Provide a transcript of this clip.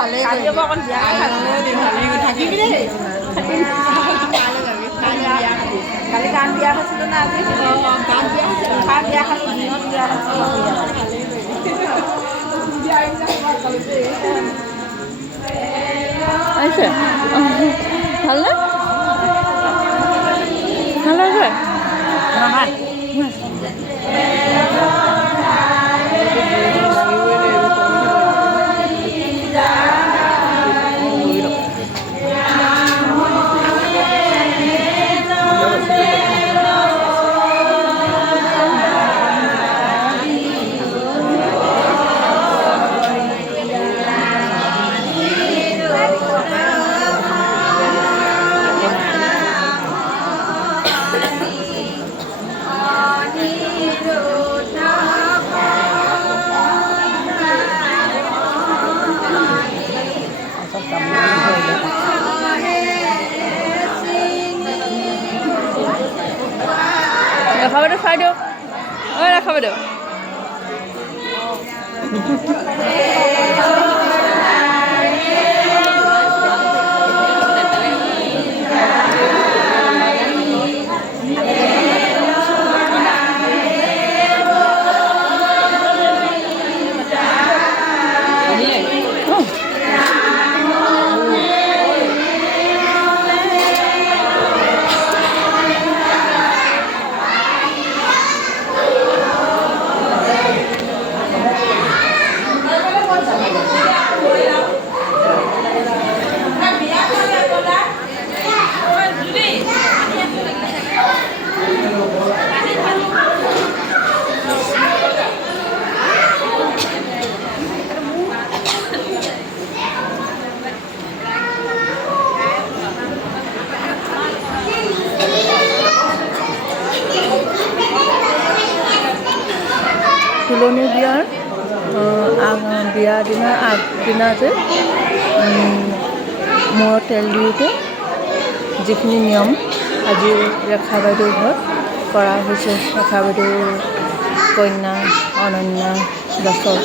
কালি আকৌ অকণ বিয়া থাকিবি দেই কালি গান বিয়া হৈছিলোঁ না আজি গান বিয়া হৈছিল বিয়া খালোঁ দিনত বিয়া আহিছে ভালনে ভালে আছে খাব দিয়ক খাই দিয়ক খাব দিয়ক তুলনি বিয়াৰ দিনাৰ আগদিনা যে মূৰত তেল দিওঁতে যিখিনি নিয়ম আজি ৰেখা বাইদেউৰ ঘৰত কৰা হৈছে ৰেখা বাইদেউৰ কন্যা অনন্যা দাসৰ